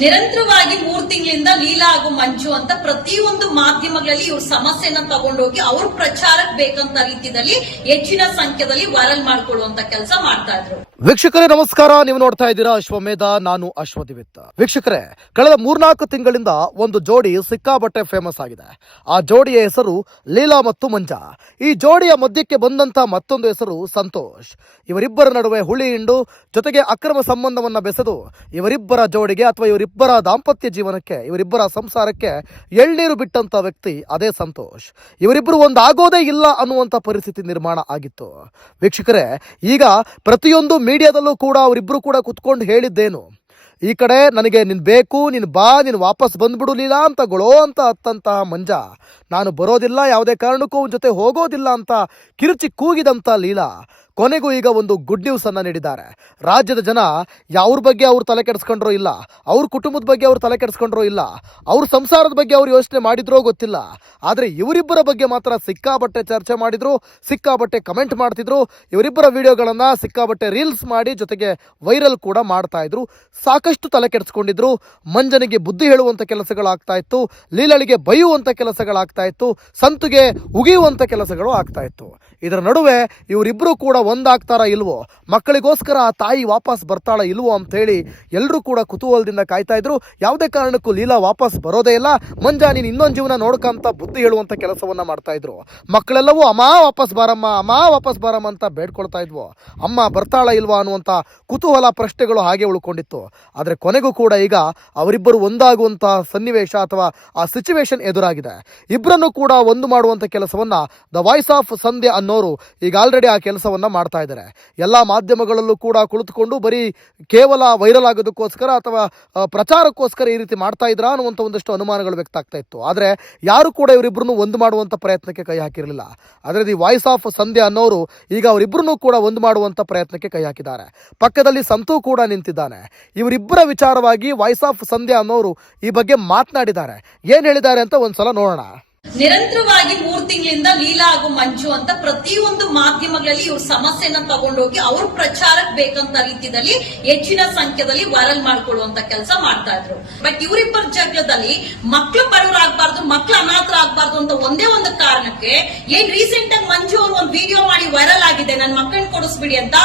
ನಿರಂತರವಾಗಿ ಮೂರ್ ತಿಂಗಳಿಂದ ಲೀಲಾ ಹಾಗೂ ಮಂಜು ಅಂತ ಪ್ರತಿಯೊಂದು ಮಾಧ್ಯಮಗಳಲ್ಲಿ ಇವ್ರ ಸಮಸ್ಯೆನ ತಗೊಂಡೋಗಿ ಅವ್ರ ಪ್ರಚಾರಕ್ಕೆ ಬೇಕಂತ ರೀತಿಯಲ್ಲಿ ಹೆಚ್ಚಿನ ಸಂಖ್ಯೆಯಲ್ಲಿ ವೈರಲ್ ಮಾಡ್ಕೊಳ್ಳುವಂತ ಕೆಲಸ ಮಾಡ್ತಾ ಇದ್ರು. ವೀಕ್ಷಕರೇ, ನಮಸ್ಕಾರ. ನೀವು ನೋಡ್ತಾ ಇದ್ದೀರಾ ಅಶ್ವಮೇಧ, ನಾನು ಅಶ್ವದಿವಿತ್ತ ವೀಕ್ಷಕರೇ, ಕಳೆದ ಮೂರ್ನಾಲ್ಕು ತಿಂಗಳಿಂದ ಒಂದು ಜೋಡಿ ಸಿಕ್ಕಾಬಟ್ಟೆ ಫೇಮಸ್ ಆಗಿದೆ. ಆ ಜೋಡಿಯ ಹೆಸರು ಲೀಲಾ ಮತ್ತು ಮಂಜಾ. ಈ ಜೋಡಿಯ ಮಧ್ಯಕ್ಕೆ ಬಂದಂತ ಮತ್ತೊಂದು ಹೆಸರು ಸಂತೋಷ್. ಇವರಿಬ್ಬರ ನಡುವೆ ಹುಳಿ ಹಿಂಡು, ಜೊತೆಗೆ ಅಕ್ರಮ ಸಂಬಂಧವನ್ನ ಬೆಸೆದು, ಇವರಿಬ್ಬರ ಜೋಡಿಗೆ ಅಥವಾ ಇವರಿಬ್ಬರ ದಾಂಪತ್ಯ ಜೀವನಕ್ಕೆ, ಇವರಿಬ್ಬರ ಸಂಸಾರಕ್ಕೆ ಎಳ್ನೀರು ಬಿಟ್ಟಂತ ವ್ಯಕ್ತಿ ಅದೇ ಸಂತೋಷ್. ಇವರಿಬ್ಬರು ಒಂದಾಗೋದೇ ಇಲ್ಲ ಅನ್ನುವಂತ ಪರಿಸ್ಥಿತಿ ನಿರ್ಮಾಣ ಆಗಿತ್ತು. ವೀಕ್ಷಕರೇ, ಈಗ ಪ್ರತಿಯೊಂದು ಮೀಡಿಯಾದಲ್ಲೂ ಕೂಡ ಅವರಿಬ್ಬರು ಕೂಡ ಕುತ್ಕೊಂಡು ಹೇಳಿದ್ದೇನು. ಈ ಕಡೆ ನನಗೆ ನಿನ್ ಬೇಕು, ನೀನು ಬಾ, ನೀನು ವಾಪಸ್ ಬಂದ್ಬಿಡು ಲೀಲಾ ಅಂತ ಗೊಳೋ ಅಂತ ಹತ್ತಂತಹ ಮಂಜ. ನಾನು ಬರೋದಿಲ್ಲ, ಯಾವುದೇ ಕಾರಣಕ್ಕೂ ಅವನ ಜೊತೆ ಹೋಗೋದಿಲ್ಲ ಅಂತ ಕಿರುಚಿ ಕೂಗಿದಂತ ಲೀಲಾ. ಕೊನೆಗೂ ಈಗ ಒಂದು ಗುಡ್ ನ್ಯೂಸ್ ಅನ್ನ ನೀಡಿದ್ದಾರೆ. ರಾಜ್ಯದ ಜನ ಯಾವ್ರ ಬಗ್ಗೆ ಅವ್ರು ತಲೆ ಕೆಡಿಸ್ಕೊಂಡ್ರೋ ಇಲ್ಲ, ಅವ್ರ ಕುಟುಂಬದ ಬಗ್ಗೆ ಅವ್ರು ತಲೆ ಕೆಡಿಸ್ಕೊಂಡ್ರೋ ಇಲ್ಲ, ಅವ್ರ ಸಂಸಾರದ ಬಗ್ಗೆ ಅವ್ರು ಯೋಚನೆ ಮಾಡಿದ್ರೋ ಗೊತ್ತಿಲ್ಲ. ಆದರೆ ಇವರಿಬ್ಬರ ಬಗ್ಗೆ ಮಾತ್ರ ಸಿಕ್ಕಾಬಟ್ಟೆ ಚರ್ಚೆ ಮಾಡಿದ್ರು ಸಿಕ್ಕಾಬಟ್ಟೆ ಕಮೆಂಟ್ ಮಾಡ್ತಿದ್ರು. ಇವರಿಬ್ಬರ ವಿಡಿಯೋಗಳನ್ನ ಸಿಕ್ಕಾಬಟ್ಟೆ ರೀಲ್ಸ್ ಮಾಡಿ ಜೊತೆಗೆ ವೈರಲ್ ಕೂಡ ಮಾಡ್ತಾ ಇದ್ರು. ಸಾಕಷ್ಟು ತಲೆ ಕೆಡಿಸ್ಕೊಂಡಿದ್ರು. ಮಂಜನಿಗೆ ಬುದ್ಧಿ ಹೇಳುವಂತ ಕೆಲಸಗಳಾಗ್ತಾ ಇತ್ತು. ಲೀಲಳಿಗೆ ಬೈಯುವಂತ ಕೆಲಸಗಳಾಗ್ತಾ ಇತ್ತು. ಸಂತುಗೆ ಉಗಿಯುವಂತ ಕೆಲಸಗಳು ಆಗ್ತಾ ಇತ್ತು. ಇದರ ನಡುವೆ ಇವರಿಬ್ಬರು ಕೂಡ ಒಂದಾಗ್ತಾರ ಇಲ್ವೋ? ಮಕ್ಕಳಿಗೋಸ್ಕರ ಆ ತಾಯಿ ವಾಪಸ್ ಬರ್ತಾಳ ಇಲ್ವೋ ಅಂತ ಹೇಳಿ ಎಲ್ಲರೂ ಕೂಡ ಕುತೂಹಲದಿಂದ ಕಾಯ್ತಾ ಇದ್ರು. ಯಾವುದೇ ಕಾರಣಕ್ಕೂ ಲೀಲಾ ವಾಪಸ್ ಬರೋದೇ ಇಲ್ಲ. ಮಂಜಾ ನೀನು ಇನ್ನೊಂದು ಜೀವನ ನೋಡ್ಕಂತ ಬುದ್ಧಿ ಹೇಳುವಂತ ಕೆಲಸವನ್ನ ಮಾಡ್ತಾ ಇದ್ರು. ಮಕ್ಕಳೆಲ್ಲವೂ, ಅಮ್ಮ, ವಾಪಸ್ ಬಾರಮ್ಮ, ಅಮ್ಮ, ವಾಪಸ್ ಬಾರಮ್ಮ ಅಂತ ಬೇಡ್ಕೊಳ್ತಾ ಇದ್ವು. ಅಮ್ಮ, ಬರ್ತಾಳ ಇಲ್ವಾ? ಅನ್ನುವಂತ ಕುತೂಹಲ ಪ್ರಶ್ನೆಗಳು ಹಾಗೆ ಉಳ್ಕೊಂಡಿತ್ತು. ಆದರೆ ಕೊನೆಗೂ ಕೂಡ ಈಗ ಅವರಿಬ್ಬರು ಒಂದಾಗುವಂತ ಸನ್ನಿವೇಶ ಅಥವಾ ಆ ಸಿಚುವೇಶನ್ ಎದುರಾಗಿದೆ. ಇಬ್ಬರನ್ನು ಕೂಡ ಒಂದು ಮಾಡುವಂತ ಕೆಲಸವನ್ನ ದ ವಾಯ್ಸ್ ಆಫ್ ಸಂಧ್ಯಾ ಅನ್ನೋರು ಈಗ ಆಲ್ರೆಡಿ ಆ ಕೆಲಸವನ್ನ ಮಾಡ್ತಾ ಇದ್ದಾರೆ. ಎಲ್ಲ ಮಾಧ್ಯಮಗಳಲ್ಲೂ ಕೂಡ ಕುಳಿತುಕೊಂಡು ಬರೀ ಕೇವಲ ವೈರಲ್ ಆಗೋದಕ್ಕೋಸ್ಕರ ಅಥವಾ ಪ್ರಚಾರಕ್ಕೋಸ್ಕರ ಈ ರೀತಿ ಮಾಡ್ತಾ ಇದ್ರಾ ಅನ್ನುವಂಥ ಒಂದಷ್ಟು ಅನುಮಾನಗಳು ವ್ಯಕ್ತ ಆಗ್ತಾ ಇತ್ತು. ಆದರೆ ಯಾರು ಕೂಡ ಇವರಿಬ್ಬರನ್ನು ಒಂದು ಮಾಡುವಂಥ ಪ್ರಯತ್ನಕ್ಕೆ ಕೈ ಹಾಕಿರಲಿಲ್ಲ. ಆದರೆ ದಿ ವಾಯ್ಸ್ ಆಫ್ ಸಂಧ್ಯಾ ಅನ್ನೋರು ಈಗ ಅವರಿಬ್ಬರನ್ನು ಕೂಡ ಒಂದು ಮಾಡುವಂಥ ಪ್ರಯತ್ನಕ್ಕೆ ಕೈ ಹಾಕಿದ್ದಾರೆ. ಪಕ್ಕದಲ್ಲಿ ಸಂತು ಕೂಡ ನಿಂತಿದ್ದಾನೆ. ಇವರಿಬ್ಬರ ವಿಚಾರವಾಗಿ ವಾಯ್ಸ್ ಆಫ್ ಸಂಧ್ಯಾ ಅನ್ನೋರು ಈ ಬಗ್ಗೆ ಮಾತನಾಡಿದ್ದಾರೆ. ಏನು ಹೇಳಿದ್ದಾರೆ ಅಂತ ಒಂದು ಸಲ ನೋಡೋಣ. ನಿರಂತರವಾಗಿ ಮೂರ್ ತಿಂಗಳಿಂದ ಲೀಲಾ ಹಾಗೂ ಮಂಜು ಅಂತ ಪ್ರತಿಯೊಂದು ಮಾಧ್ಯಮಗಳಲ್ಲಿ ಇವ್ರ ಸಮಸ್ಯೆನ ತಗೊಂಡೋಗಿ ಅವ್ರ ಪ್ರಚಾರಕ್ಕೆ ಬೇಕಂತ ರೀತಿಯಲ್ಲಿ ಹೆಚ್ಚಿನ ಸಂಖ್ಯೆಯಲ್ಲಿ ವೈರಲ್ ಮಾಡ್ಕೊಳ್ಳುವಂತ ಕೆಲಸ ಮಾಡ್ತಾ ಇದ್ರು. ಬಟ್ ಇವರಿಬ್ಬರ ಜಗಳದಲ್ಲಿ ಮಕ್ಳು ಬಡವರಾಗಬಾರ್ದು ಮಕ್ಳು ಅನಾಥರಾಗಬಾರ್ದು ಅಂತ ಒಂದೇ ಒಂದು ಕಾರಣಕ್ಕೆ ಏನ್ ರೀಸೆಂಟ್ ಆಗಿ ಮಂಜು ಅವರು ಒಂದು ವಿಡಿಯೋ ಮಾಡಿ ವೈರಲ್ ಆಗಿದೆ ನನ್ನ ಮಕ್ಕಳನ್ನ ಕೊಡಿಸ್ಬಿಡಿ ಅಂತ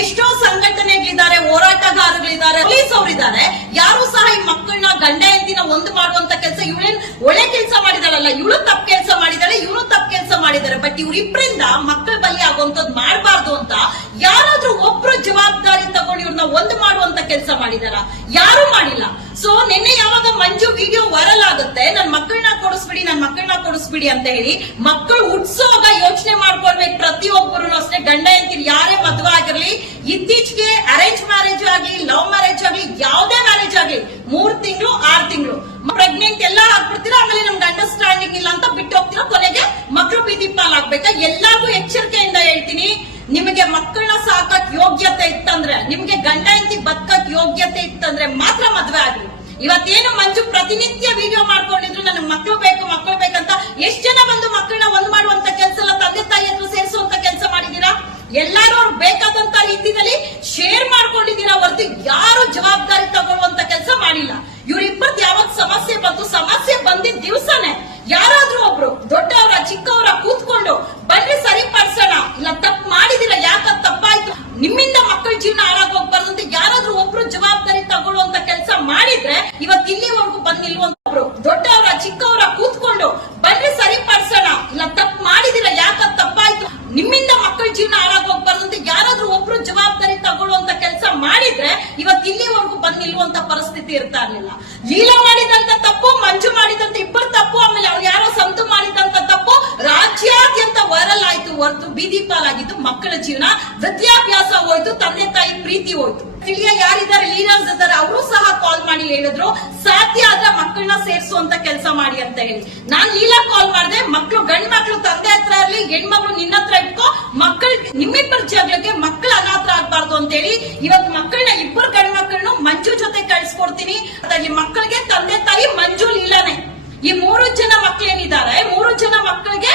ಎಷ್ಟೋ ಸಂಘಟನೆಗಳಿದ್ದಾರೆ ಹೋರಾಟಗಾರಗಳಿದ್ದಾರೆ ಪೊಲೀಸ್ ಅವರಿದ್ದಾರೆ. ಯಾರು ಸಹ ಈ ಮಕ್ಕಳನ್ನ ಗಂಡ ಹೆಂಡತಿನ ಒಂದು ಮಾಡುವಂತ ಕೆಲಸ, ಇವಳೇನ್ ಒಳ್ಳೆ ಕೆಲಸ ಮಾಡಿದಾಳಲ್ಲ, ಇವಳು ತಪ್ಪು ಕೆಲಸ ಮಾಡಿದಾಳೆ, ಇವಳು ತಪ್ಪು ಕೆಲಸ ಮಾಡಿದ್ದಾರೆ ಬಟ್ ಇವ್ರಿಬ್ರಿಂದ ಮಕ್ಕಳ ಬಲಿ ಆಗುವಂತದ್ ಮಾಡಬಾರ್ದು ಅಂತ ಯಾರಾದ್ರೂ ಒಬ್ರು ಜವಾಬ್ದಾರಿ ತಗೊಂಡು ಇವ್ರನ್ನ ಒಂದು ಮಾಡುವಂತ ಕೆಲಸ ಮಾಡಿದಾರ? ಯಾರು ಮಾಡಿಲ್ಲ. ಸೊ ನಿನ್ನೆ ಯಾವಾಗ ಮಂಜು ವಿಡಿಯೋ ವೈರಲ್ ಆಗುತ್ತೆ ನನ್ನ ಮಕ್ಕಳನ್ನ ಕೊಡಿಸ್ಬಿಡಿ ಕೊಡಿಸ್ಬಿಡಿ ಅಂತ ಹೇಳಿ ಮಕ್ಕಳು ಹುಟ್ಟಿಸುವಾಗ ಯೋಚನೆ ಮಾಡ್ಕೊಳ್ಬೇಕು. ಪ್ರತಿಯೊಬ್ಬರು ಅಷ್ಟೇ ಗಂಡ ಹೆಂಡತಿ ಯಾರೇ ಮದುವೆ ಆಗಿರ್ಲಿ, ಇತ್ತೀಚೆಗೆ ಅರೇಂಜ್ ಮ್ಯಾರೇಜ್ ಆಗ್ಲಿ ಲವ್ ಮ್ಯಾರೇಜ್ ಆಗ್ಲಿ ಯಾವ್ದೇ ಮ್ಯಾರೇಜ್ ಆಗ್ಲಿ ಮೂರ್ ತಿಂಗಳು, ಆರ್ ತಿಂಗಳು. ಪ್ರೆಗ್ನೆಂಟ್ ಎಲ್ಲ ಆಗ್ಬಿಡ್ತೀರಾ? ಆಮೇಲೆ ನಮ್ಗೆ ಅಂಡರ್ಸ್ಟ್ಯಾಂಡಿಂಗ್ ಇಲ್ಲ ಅಂತ ಬಿಟ್ಟು ಹೋಗ್ತೀರಾ? ಕೊನೆಗೆ ಮಕ್ಕಳು ಬೀದಿ ಪಾಲಾಗ್ಬೇಕಾ? ಎಲ್ಲಾರ್ಗೂ ಎಚ್ಚರಿಕೆಯಿಂದ ಹೇಳ್ತೀನಿ, ನಿಮಗೆ ಮಕ್ಕಳನ್ನ ಸಾಕಕ್ ಯೋಗ್ಯತೆ ಇತ್ತಂದ್ರೆ, ನಿಮ್ಗೆ ಗಂಡ ಹೆಂಡತಿ ಬದುಕಕ್ ಯೋಗ್ಯತೆ ಇತ್ತಂದ್ರೆ ಮಾತ್ರ ಮದ್ವೆ ಆಗ್ಲಿ. ಇವತ್ತೇನು ಮಂಜು ಪ್ರತಿನಿತ್ಯ ವಿಡಿಯೋ ಮಾಡ್ಕೊಂಡಿದ್ರು, ನನಗೆ ಮಕ್ಕಳು ಬೇಕು ಮಕ್ಕಳು ಬೇಕಂತ ಎಷ್ಟ್ ಜನ ಬಂದು ಮಕ್ಕಳನ್ನ ಒಂದ್ ಮಾಡುವಂತ ಕೆಲಸ ಎಲ್ಲ ತಂದೆ ತಾಯಿ ಹತ್ರ ಸೇರಿಸುವಂತ ಕೆಲಸ ಮಾಡಿದೀರಾ ಎಲ್ಲಾರು ಅವ್ರು ಬೇಕಾದಂತ ರೀತಿಯಲ್ಲಿ ಶೇರ್ ಮಾಡ್ಕೊಂಡಿದ್ದೀರಾ ಹೊರತು ಯಾರು ಜವಾಬ್ದಾರಿ ತಗೊಳ್ಳುವಂತ ಕೆಲಸ ಮಾಡಿಲ್ಲ. ಇವ್ರಿಬ್ಬರದ್ ಯಾವಾಗ ಸಮಸ್ಯೆ ಬಂತು, ಸಮಸ್ಯೆ ಬಂದಿದ್ ದಿವಸನೇ ಯಾರಾದ್ರೂ ಒಬ್ರು, ದೊಡ್ಡವರ, ಚಿಕ್ಕವರ ಕೂತ್ಕೊಂಡು ಬನ್ನಿ ಸರಿಪಡಿಸೋಣ. ಇಲ್ಲ, ತಪ್ಪು ಮಾಡಿದಿರ ಯಾಕ ತಪ್ಪಾಯ್ತು. ನಿಮ್ಮಿಂದ ಮಕ್ಕಳ ಜೀವನ ಹಾಳಾಗೋಗ್ಬಾರ್ದು ಅಂತ ಯಾರಾದ್ರೂ ಒಬ್ರು ಜವಾಬ್ದಾರಿ ತಗೊಳ್ಳುವಂತ ಕೆಲಸ ಮಾಡಿದ್ರೆ ಇವತ್ತು ಇಲ್ಲಿವರೆಗೂ ಬಂದ್ ನಿಲ್ಲುವಂತ ಒಬ್ರು, ದೊಡ್ಡವರ, ಚಿಕ್ಕವರ ಕೂತ್ಕೊಂಡು ಬನ್ನಿ ಸರಿಪಡಿಸೋಣ ಇಲ್ಲ ತಪ್ಪು ಮಾಡಿದಿರ ಯಾಕ ತಪ್ಪಾಯ್ತು ನಿಮ್ಮಿಂದ ಮಕ್ಕಳ ಜೀವನ ಹಾಳಾಗ್ ಹೋಗ್ಬಾರ್ದು ಅಂತ ಯಾರಾದ್ರೂ ಒಬ್ರು ಜವಾಬ್ದಾರಿ ತಗೊಳ್ಳುವಂತ ಕೆಲಸ ಮಾಡಿದ್ರೆ ಇವತ್ ಇಲ್ಲಿವರೆಗೂ ಬಂದ್ ನಿಲ್ಲುವಂತ ಪರಿಸ್ಥಿತಿ ಇರ್ತಾ ಇರ್ಲಿಲ್ಲ ಲೀಲಾ ಮಾಡಿದಂತ ತಪ್ಪು, ಮಂಜು ಮಾಡಿದಂತ ಇಬ್ಬರು ತಪ್ಪು, ಆಮೇಲೆ ಅವ್ರು ಯಾರೋ ಸಂತು ಮಾಡಿದಂತ ತಪ್ಪು, ರಾಜ್ಯಾದ್ಯಂತ ವೈರಲ್ ಆಯ್ತು, ಹೊರತು ಬೀದಿ ಪಾಲಾಗಿದ್ದು ಮಕ್ಕಳ ಜೀವನ, ವಿದ್ಯಾಭ್ಯಾಸ ಹೋಯ್ತು, ತಂದೆ ತಾಯಿ ಪ್ರೀತಿ ಹೋಯ್ತು. ಸ್ಥಳೀಯ ಯಾರಿದ್ದಾರೆ ಲೀಡರ್ಸ್ ಇದ್ದಾರೆ, ಅವರು ಸಹ ಕಾಲ್ ಮಾಡಿ ಹೇಳಿದ್ರು, ಸಾಧ್ಯ ಆದ್ರೆ ಮಕ್ಕಳನ್ನ ಸೇರಿಸುವಂತ ಕೆಲಸ ಮಾಡಿ ಅಂತ ಹೇಳಿ. ನಾನ್ ಲೀಲಾ ಕಾಲ್ ಮಾಡಿದೆ ಮಕ್ಕಳು ಗಂಡ್ ಮಕ್ಳು ತಂದೆ ಹತ್ರ ಇರ್ಲಿ ಹೆಣ್ಮಕ್ಳು ನಿನ್ನ ಹತ್ರ ಇಟ್ಕೋ, ಮಕ್ಕಳು ನಿಮ್ಮಿಬ್ಬರ ಜಗಳಕ್ಕೆ ಮಕ್ಕಳು ಅನಾಥ ಆಗ್ಬಾರ್ದು ಅಂತ ಹೇಳಿ, ಇವತ್ತು ಮಕ್ಕಳನ್ನು ಬೆಳೆಸ್ಕೊಡ್ತೀನಿ ಅದ್ರಲ್ಲಿ ಮಕ್ಕಳಿಗೆ ತಂದೆ ತಾಯಿ ಮಂಜೂರು ಇಲ್ಲನೆ. ಈ ಮೂರು ಜನ ಮಕ್ಕಳೇನಿದ್ದಾರೆ ಮೂರು ಜನ ಮಕ್ಕಳಿಗೆ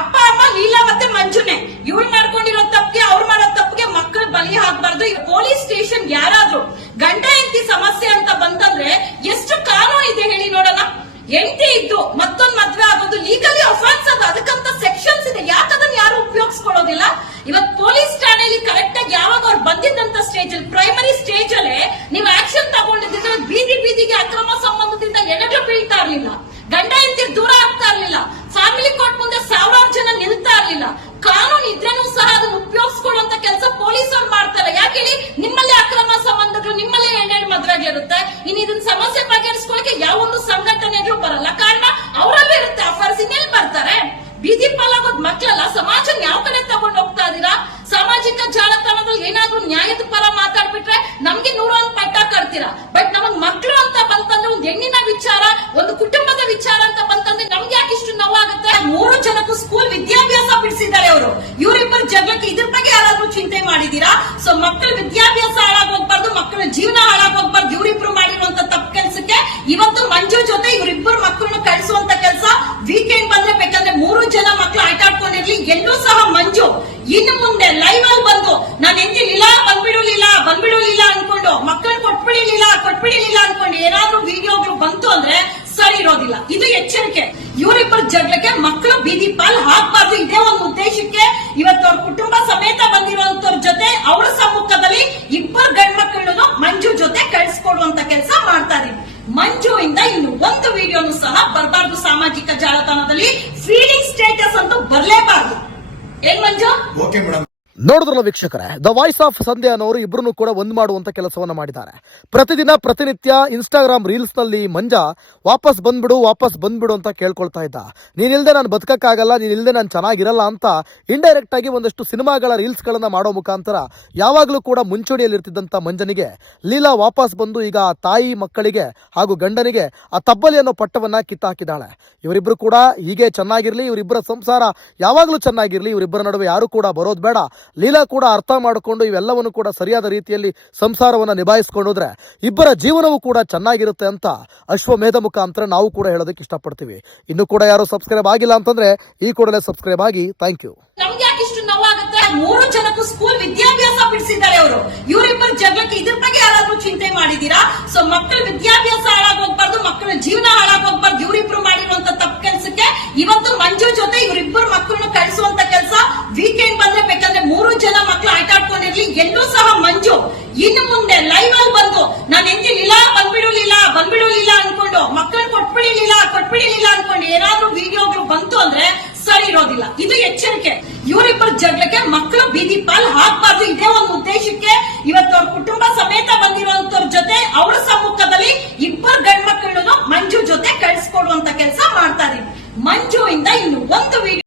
ಅಪ್ಪ, ಅಮ್ಮ, ಲೀಲಾ ಮತ್ತೆ ಮಂಜುನೆ. ಇವ್ರು ಮಾಡ್ಕೊಂಡಿರೋ ತಪ್ಪಿಗೆ, ಅವ್ರು ಮಾಡೋ ತಪ್ಪಿಗೆ ಮಕ್ಕಳು ಬಲಿ ಆಗ್ಬಾರ್ದು. ಈ ಪೊಲೀಸ್ ಸ್ಟೇಷನ್ ಯಾರಾದ್ರೂ ಗಂಡ, ಹೆಂಡತಿ ಸಮಸ್ಯೆ ಅಂತ ಬಂತಂದ್ರೆ ಎಷ್ಟು ಕಾನೂನು ಇದೆ ಹೇಳಿ ನೋಡೋಣ. ಹೆಂಡತಿ ಇದ್ದು ಮತ್ತೊಂದು ಮದ್ವೆ ಆಗೋದು ಲೀಗಲಿ ಅಫಾನ್ಸ್ ಅದು, ಅದಕ್ಕಂತ ಜಾಲತಾಣದಲ್ಲಿ ಏನಾದ್ರೂ ನ್ಯಾಯದ ಪರ ಮಾತಾಡ್ಬಿಟ್ರೆ ನಮ್ಗೆ ನೂರೊಂದು ಪಟ್ಟ ಕಟ್ತೀರಾ? ಬಟ್ ನಮಗ್ ಮಕ್ಕಳು ಅಂತ ಬಂತಂದ್ರೆ ಒಂದು ಹೆಣ್ಣಿನ ವಿಚಾರ, ಒಂದು ಕುಟುಂಬದ ವಿಚಾರ ಅಂತ ಬಂತಂದ್ರೆ ನಮ್ಗೆ ಯಾಕೆ ಇಷ್ಟು ನೋವಾಗುತ್ತೆ? ಮೂರು ಜನಕ್ಕೂ ಸ್ಕೂಲ್ ವಿದ್ಯಾಭ್ಯಾಸ ಬಿಡಿಸಿದ್ದಾರೆ ಅವರು. ಇವರಿಬ್ಬರು ಜಗಳಕ್ಕೆ ಇದ್ರ ಬಗ್ಗೆ ಯಾರಾದ್ರೂ ಚಿಂತೆ ಮಾಡಿದೀರಾ ಸೊ ಮಕ್ಕಳ ವಿದ್ಯಾಭ್ಯಾಸ ಹಾಳಾಗೋಗ್ಬಾರ್ದು ಮಕ್ಕಳ ಜೀವನ ಹಾಳಾಗೋಗ್ಬಾರ್ದು, ಇವರಿಬ್ರು ಮಾಡಿರುವಂತ ತಪ್ಪು ಕೆಲಸಕ್ಕೆ ಇವತ್ತು ಮಂಜು ಜೊತೆ ಇವರಿಬ್ಬರು ಮಕ್ಕಳನ್ನ ಕಳಿಸುವಂತ ಕೆಲಸ ವೀಕೆಂಡ್ ಬಂದ್ರೆ ಬೇಕಂದ್ರೆ ಮೂರು ಜನ ಮಕ್ಕಳು ಆಟ ಆಡ್ಕೊಂಡಿರ್ಲಿ ಎಲ್ಲೂ ಸಹ ಮಂಜು. ಇನ್ನು ಮುಂದೆ ಲೈವ್ ಅಲ್ಲಿ ನಾನು ಎಂದಿರ್ಲಿಲ್ಲ ಬಂದ್ಬಿಡಲಿಲ್ಲ ಬಂದ್ಬಿಡಲಿಲ್ಲ ಅನ್ಕೊಂಡು, ಮಕ್ಕಳು ಕೊಟ್ಬಿಡಿಲಿಲ್ಲ ಕೊಟ್ಬಿಡಿಲಿಲ್ಲ ಅನ್ಕೊಂಡು ಏನಾದ್ರೂ ವಿಡಿಯೋಗಳು ಬಂತು ಅಂದ್ರೆ ಸರಿ ಇರೋದಿಲ್ಲ. ಇದು ಎಚ್ಚರಿಕೆ. ಇವರಿಬ್ಬರ ಜಗಳಕ್ಕೆ ಮಕ್ಕಳು ಬೀದಿ ಪಾಲ್ ಹಾಕ್ಬಾರ್ದು. ಇದೇ ಒಂದು ಉದ್ದೇಶಕ್ಕೆ ಇವತ್ತು ಅವ್ರ ಕುಟುಂಬ ಸಮೇತ ಬಂದಿರುವಂತವ್ರ ಜೊತೆ ಅವರ ಸಮ್ಮುಖದಲ್ಲಿ ಇಬ್ಬರು ಗಂಡ್ ಮಕ್ಕಳನ್ನು ಮಂಜು ಜೊತೆ ಕಳಿಸ್ಕೊಡುವಂತ ಕೆಲಸ ಮಾಡ್ತಾ ಮಂಜು ಇಂದ ಇನ್ನು ಒಂದು ವಿಡಿಯೋನು ಸಹ ಬರಬಾರ್ದು ಸಾಮಾಜಿಕ ಜಾಲತಾಣದಲ್ಲಿ. ಫೀಲಿಂಗ್ ಸ್ಟೇಟಸ್ ಅಂತೂ ಬರ್ಲೇಬಾರ್ದು. ಏನ್ ಮಂಜು? ಓಕೆ ಮೇಡಮ್ ನೋಡಿದ್ರಲ್ಲ ವೀಕ್ಷಕರೇ ದ ವಾಯ್ಸ್ ಆಫ್ ಸಂಧ್ಯಾ ಅನ್ನೋರು ಇಬ್ಬರನ್ನು ಕೂಡ ಒಂದು ಮಾಡುವಂಥ ಕೆಲಸವನ್ನ ಮಾಡಿದ್ದಾರೆ. ಪ್ರತಿದಿನ ಪ್ರತಿನಿತ್ಯ ಇನ್ಸ್ಟಾಗ್ರಾಮ್ ರೀಲ್ಸ್ನಲ್ಲಿ ಮಂಜ, ವಾಪಸ್ ಬಂದ್ಬಿಡು ವಾಪಸ್ ಬಂದ್ಬಿಡು ಅಂತ ಕೇಳ್ಕೊಳ್ತಾ ಇದ್ದ. ನೀನಿಲ್ಲದೆ ನಾನು ಬದುಕಕ್ಕಾಗಲ್ಲ, ನೀನಿಲ್ದೆ ನಾನು ಚೆನ್ನಾಗಿರಲ್ಲ ಅಂತ ಇಂಡೈರೆಕ್ಟ್ ಆಗಿ ಒಂದಷ್ಟು ಸಿನಿಮಾಗಳ ರೀಲ್ಸ್ ಗಳನ್ನ ಮಾಡೋ ಮುಖಾಂತರ ಯಾವಾಗಲೂ ಕೂಡ ಮುಂಚೂಣಿಯಲ್ಲಿರ್ತಿದ್ದಂಥ ಮಂಜನಿಗೆ, ಲೀಲಾ ವಾಪಸ್ ಬಂದು ಈಗ ತಾಯಿ ಮಕ್ಕಳಿಗೆ ಹಾಗೂ ಗಂಡನಿಗೆ ಆ ತಬ್ಬಲಿ ಅನ್ನೋ ಪಟ್ಟವನ್ನ ಕಿತ್ತಾಕಿದ್ದಾಳೆ. ಇವರಿಬ್ಬರು ಕೂಡ ಹೀಗೆ ಚೆನ್ನಾಗಿರಲಿ, ಇವರಿಬ್ಬರ ಸಂಸಾರ ಯಾವಾಗಲೂ ಚೆನ್ನಾಗಿರಲಿ, ಇವರಿಬ್ಬರ ನಡುವೆ ಯಾರು ಕೂಡ ಬರೋದು ಬೇಡ. ಲೀಲಾ ಕೂಡ ಅರ್ಥ ಮಾಡಿಕೊಂಡು ಇವೆಲ್ಲವನ್ನು ಕೂಡ ಸರಿಯಾದ ರೀತಿಯಲ್ಲಿ ಸಂಸಾರವನ್ನು ನಿಭಾಯಿಸ್ಕೊಂಡೋದ್ರೆ ಇಬ್ಬರ ಜೀವನವೂ ಕೂಡ ಚೆನ್ನಾಗಿರುತ್ತೆ ಅಂತ ಅಶ್ವಮೇಧ ಮುಖಾಂತರ ನಾವು ಕೂಡ ಹೇಳೋದಕ್ಕೆ ಇಷ್ಟಪಡ್ತೀವಿ. ಇನ್ನು ಕೂಡ ಯಾರು ಸಬ್ಸ್ಕ್ರೈಬ್ ಆಗಿಲ್ಲ ಅಂತಂದ್ರೆ ಈ ಕೂಡಲೇ ಸಬ್ಸ್ಕ್ರೈಬ್ ಆಗಿ. ಥ್ಯಾಂಕ್ ಯು ಮೂರು ಜನಕ್ಕೂ ಸ್ಕೂಲ್ ವಿದ್ಯಾಭ್ಯಾಸ ಬಿಡಿಸಿದ್ದಾರೆ ಅವರು. ಇವರಿಬ್ಬರು ಜಗಳಕ್ಕೆ ಇದ್ರ ಬಗ್ಗೆ ಯಾರಾದ್ರೂ ಚಿಂತೆ ಮಾಡಿದೀರಾ ಸೊ ಮಕ್ಕಳ ವಿದ್ಯಾಭ್ಯಾಸ ಹಾಳಾಗ್ ಹೋಗ್ಬಾರ್ದು ಮಕ್ಕಳ ಜೀವನ ಹಾಳಾಗ್ ಹೋಗ್ಬಾರ್ದು ಇವರಿಬ್ರು ಮಾಡಿರುವಂತ ತಪ್ಪು ಕೆಲಸಕ್ಕೆ ಇವತ್ತು ಮಂಜು ಜೊತೆ ಇವರಿಬ್ಬರು ಮಕ್ಕಳನ್ನ ಕಳಿಸುವಂತ ಕೆಲಸ ವೀಕೆಂಡ್ ಬಂದ್ರೆ ಬೇಕಂದ್ರೆ ಮೂರು ಜನ ಮಕ್ಕಳು ಆಟ ಆಡ್ಕೊಂಡಿರ್ಲಿ ಎಲ್ಲೂ ಸಹ ಮಂಜು ಇನ್ನು ಮುಂದೆ ಲೈವ್ ಅಲ್ಲಿ ಬಂದು ನಾನು ಎಂದಿಲ್ಲ ಬಂದ್ಬಿಡಲಿಲ್ಲ ಬಂದ್ಬಿಡಲಿಲ್ಲ ಅನ್ಕೊಂಡು ಮಕ್ಕಳು ಕೊಟ್ಬಿಡಿಲಿಲ್ಲ ಕೊಟ್ಬಿಡಿಲಿಲ್ಲ ಅನ್ಕೊಂಡು ಏನಾದ್ರೂ ವಿಡಿಯೋಗಳು ಬಂತು ಅಂದ್ರೆ ಸರಿ ಇರೋದಿಲ್ಲ ಇದು ಎಚ್ಚರಿಕೆ ಇವರಿಬ್ಬರ ಜಗಳಕ್ಕೆ ಮಕ್ಕಳು ಹಾಕಬಾರ್ದು. ಇದೇ ಒಂದು ಉದ್ದೇಶಕ್ಕೆ ಇವತ್ತು ಅವ್ರ ಕುಟುಂಬ ಸಮೇತ ಬಂದಿರುವಂತವ್ರ ಜೊತೆ ಅವರ ಸಮ್ಮುಖದಲ್ಲಿ ಇಬ್ಬರು ಗಂಡ್ ಮಕ್ಕಳನ್ನು ಮಂಜು ಜೊತೆ ಕಳಿಸ್ಕೊಡುವಂತ ಕೆಲಸ ಮಾಡ್ತಾ ಇದೀವಿ ಮಂಜು ಇಂದ ಇನ್ನು ಒಂದು ವಿಡಿಯೋ